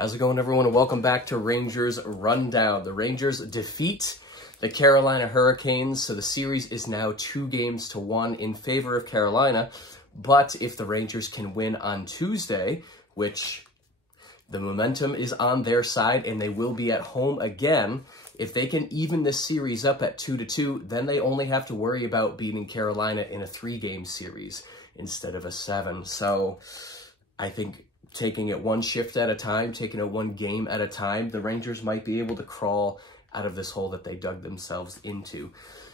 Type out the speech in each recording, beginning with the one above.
How's it going, everyone? And welcome back to Rangers Rundown. The Rangers defeat the Carolina Hurricanes, so the series is now 2-1 in favor of Carolina. But if the Rangers can win on Tuesday, which the momentum is on their side and they will be at home again, if they can even this series up at 2-2, then they only have to worry about beating Carolina in a 3-game series instead of a 7. So I think taking it one shift at a time, taking it one game at a time, the Rangers might be able to crawl out of this hole that they dug themselves into.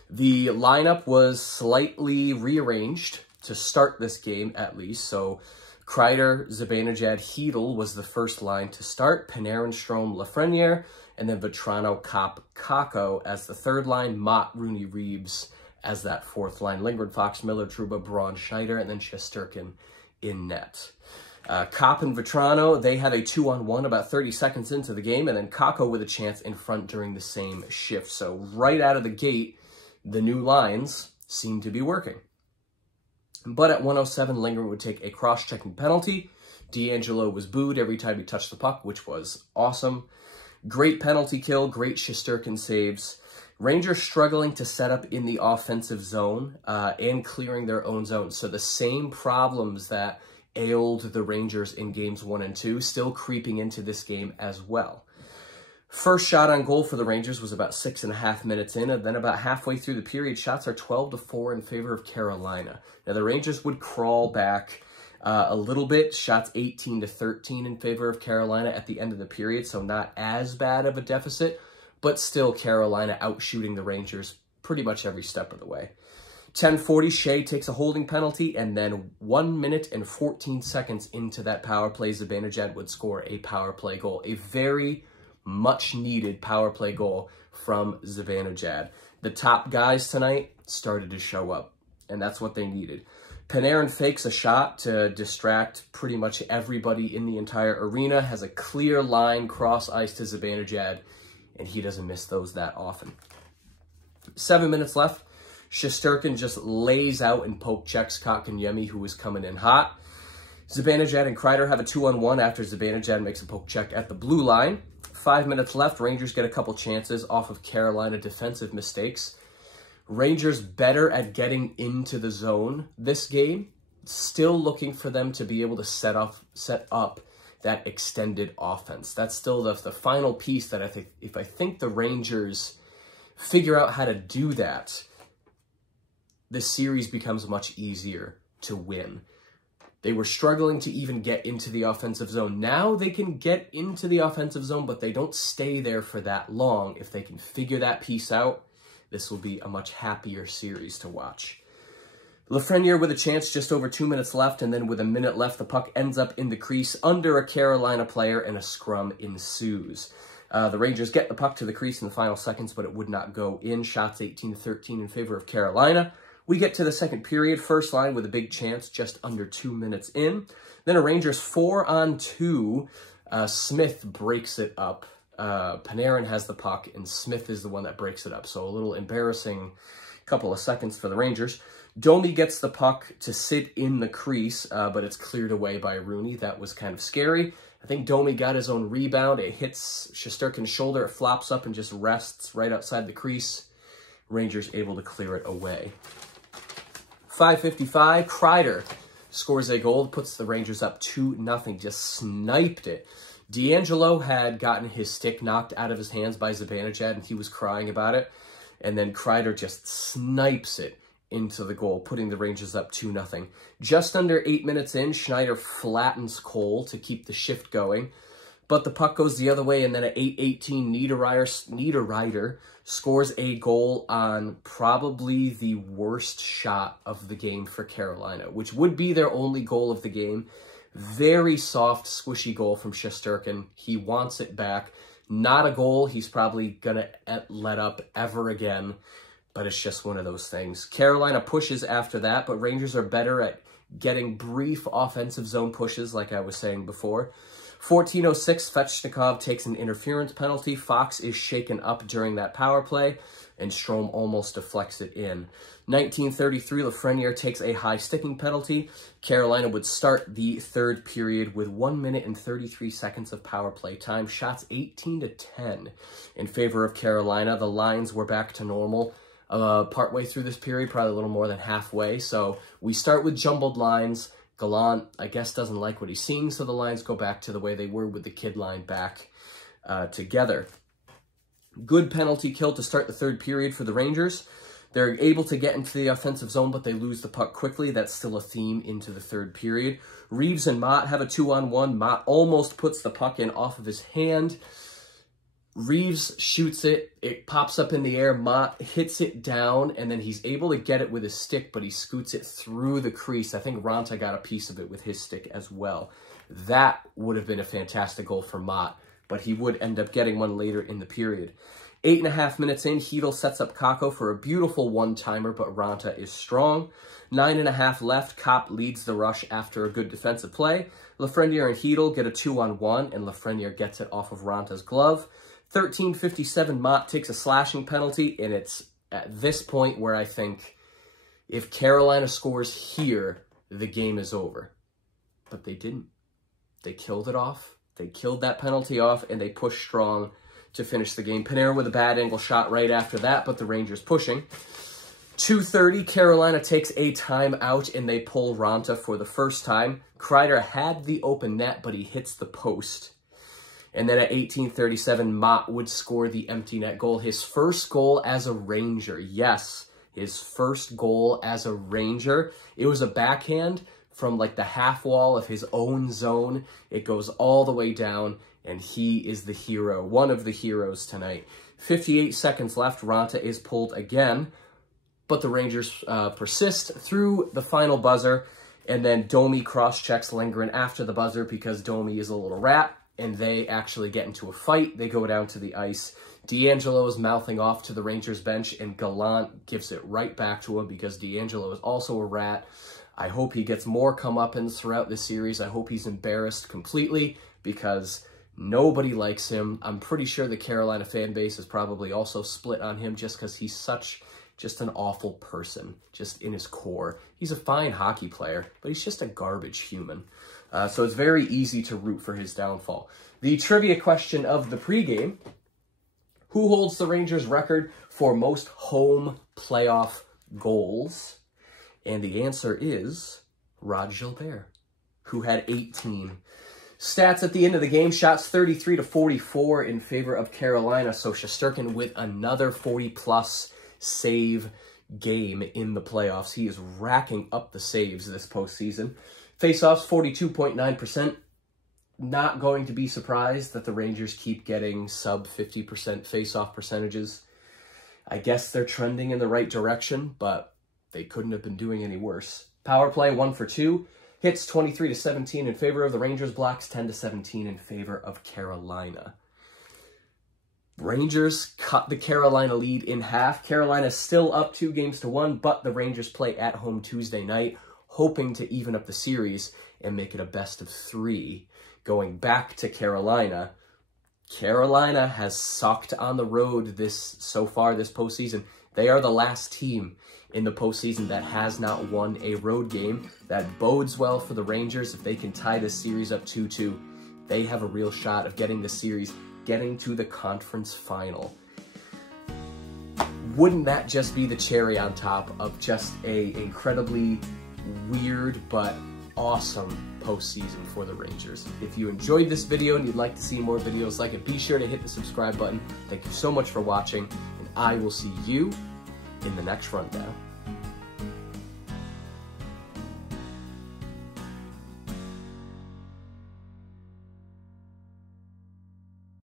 The lineup was slightly rearranged to start this game, at least. So Kreider, Zibanejad, Chytil was the first line to start. Panarin, Strome, Lafreniere, and then Vatrano, Copp, Kakko as the third line. Motte, Rooney, Reeves as that fourth line. Lindgren, Fox, Miller, Trouba, Braun, Schneider, and then Shesterkin in net. Copp and Vatrano, they had a 2-on-1 about 30 seconds into the game, and then Kakko with a chance in front during the same shift. So right out of the gate, the new lines seemed to be working. But at 1:07, Lindgren would take a cross-checking penalty. DeAngelo was booed every time he touched the puck, which was awesome. Great penalty kill, great Shesterkin saves. Rangers struggling to set up in the offensive zone and clearing their own zone. So the same problems that ailed the Rangers in games 1 and 2, still creeping into this game as well. First shot on goal for the Rangers was about 6.5 minutes in, and then about halfway through the period, shots are 12-4 in favor of Carolina. Now, the Rangers would crawl back a little bit, shots 18-13 in favor of Carolina at the end of the period, so not as bad of a deficit, but still Carolina outshooting the Rangers pretty much every step of the way. 10:40, Shea takes a holding penalty, and then 1 minute and 14 seconds into that power play, Zibanejad would score a power play goal. A very much-needed power play goal from Zibanejad. The top guys tonight started to show up, and that's what they needed. Panarin fakes a shot to distract pretty much everybody in the entire arena, has a clear line cross-ice to Zibanejad, and he doesn't miss those that often. 7 minutes left. Shesterkin just lays out and poke checks Kotkaniemi, who was coming in hot. Zibanejad and Kreider have a 2-on-1 after Zibanejad makes a poke check at the blue line. 5 minutes left. Rangers get a couple chances off of Carolina defensive mistakes. Rangers better at getting into the zone this game. Still looking for them to be able to set up that extended offense. That's still the final piece that I think, if I think the Rangers figure out how to do that, this series becomes much easier to win. They were struggling to even get into the offensive zone. Now they can get into the offensive zone, but they don't stay there for that long. If they can figure that piece out, this will be a much happier series to watch. Lafreniere with a chance, just over 2 minutes left, and then with a minute left, the puck ends up in the crease under a Carolina player, and a scrum ensues. The Rangers get the puck to the crease in the final seconds, but it would not go in. Shots 18-13 in favor of Carolina. We get to the second period, first line with a big chance just under 2 minutes in. Then a Rangers 4-on-2. Smith breaks it up. Panarin has the puck, and Smith is the one that breaks it up. So a little embarrassing couple of seconds for the Rangers. Domi gets the puck to sit in the crease, but it's cleared away by Rooney. That was kind of scary. I think Domi got his own rebound. It hits Shesterkin's shoulder. It flops up and just rests right outside the crease. Rangers able to clear it away. 5:55, Kreider scores a goal, puts the Rangers up 2-0, just sniped it. DeAngelo had gotten his stick knocked out of his hands by Zibanejad, and he was crying about it. And then Kreider just snipes it into the goal, putting the Rangers up 2-0. Just under 8 minutes in, Schneider flattens Cole to keep the shift going. But the puck goes the other way, and then at 8:18, Niederreiter scores a goal on probably the worst shot of the game for Carolina, which would be their only goal of the game. Very soft, squishy goal from Shesterkin. He wants it back. Not a goal he's probably going to let up ever again, but it's just one of those things. Carolina pushes after that, but Rangers are better at getting brief offensive zone pushes, like I was saying before. 14:06, Svechnikov takes an interference penalty. Fox is shaken up during that power play. and Strome almost deflects it in. 1933, Lafreniere takes a high sticking penalty. Carolina would start the third period with 1 minute and 33 seconds of power play time. Shots 18-10 in favor of Carolina. The lines were back to normal partway through this period, probably a little more than halfway. So we start with jumbled lines. Gallant, I guess, doesn't like what he's seeing, so the lines go back to the way they were with the kid line back together. Good penalty kill to start the third period for the Rangers. They're able to get into the offensive zone, but they lose the puck quickly. That's still a theme into the third period. Reeves and Motte have a 2-on-1. Motte almost puts the puck in off of his hand. Reeves shoots it. It pops up in the air. Motte hits it down, and then he's able to get it with his stick, but he scoots it through the crease. I think Raanta got a piece of it with his stick as well. That would have been a fantastic goal for Motte, but he would end up getting one later in the period. 8.5 minutes in, Chytil sets up Kakko for a beautiful one-timer, but Raanta is strong. 9.5 left, Kopp leads the rush after a good defensive play. Lafreniere and Chytil get a 2-on-1, and Lafreniere gets it off of Ranta's glove. 13:57, Motte takes a slashing penalty, and it's at this point where I think if Carolina scores here, the game is over. But they didn't. They killed it off. They killed that penalty off, and they pushed strong to finish the game. Panarin with a bad angle shot right after that, but the Rangers pushing. 2:30, Carolina takes a timeout, and they pull Raanta for the first time. Kreider had the open net, but he hits the post. And then at 18:37, Motte would score the empty net goal. His first goal as a Ranger. Yes, his first goal as a Ranger. It was a backhand from like the half wall of his own zone. It goes all the way down, and he is the hero, one of the heroes tonight. 58 seconds left. Raanta is pulled again, but the Rangers persist through the final buzzer, and then Domi cross-checks Lindgren after the buzzer because Domi is a little rat, and they actually get into a fight. They go down to the ice. DeAngelo is mouthing off to the Rangers bench, and Gallant gives it right back to him because DeAngelo is also a rat. I hope he gets more comeuppance throughout this series. I hope he's embarrassed completely because nobody likes him. I'm pretty sure the Carolina fan base is probably also split on him just because he's just an awful person, just in his core. He's a fine hockey player, but he's just a garbage human. So it's very easy to root for his downfall. The trivia question of the pregame: who holds the Rangers record for most home playoff goals? And the answer is Rod Gilbert, who had 18. Stats at the end of the game: shots 33-44 in favor of Carolina. So Shesterkin with another 40-plus save game in the playoffs. He is racking up the saves this postseason. Faceoffs 42.9%. Not going to be surprised that the Rangers keep getting sub 50% faceoff percentages. I guess they're trending in the right direction, but they couldn't have been doing any worse. Power play 1 for 2. Hits 23-17 in favor of the Rangers. Blocks 10-17 in favor of Carolina. Rangers cut the Carolina lead in half. Carolina still up 2-1, but the Rangers play at home Tuesday night, hoping to even up the series and make it a best-of-3 going back to Carolina. Carolina has sucked on the road so far this postseason. They are the last team in the postseason that has not won a road game. That bodes well for the Rangers. If they can tie this series up 2-2, they have a real shot of getting the series, getting to the conference final. Wouldn't that just be the cherry on top of just a incredibly weird but awesome postseason for the Rangers? If you enjoyed this video and you'd like to see more videos like it, be sure to hit the subscribe button. Thank you so much for watching, and I will see you in the next rundown.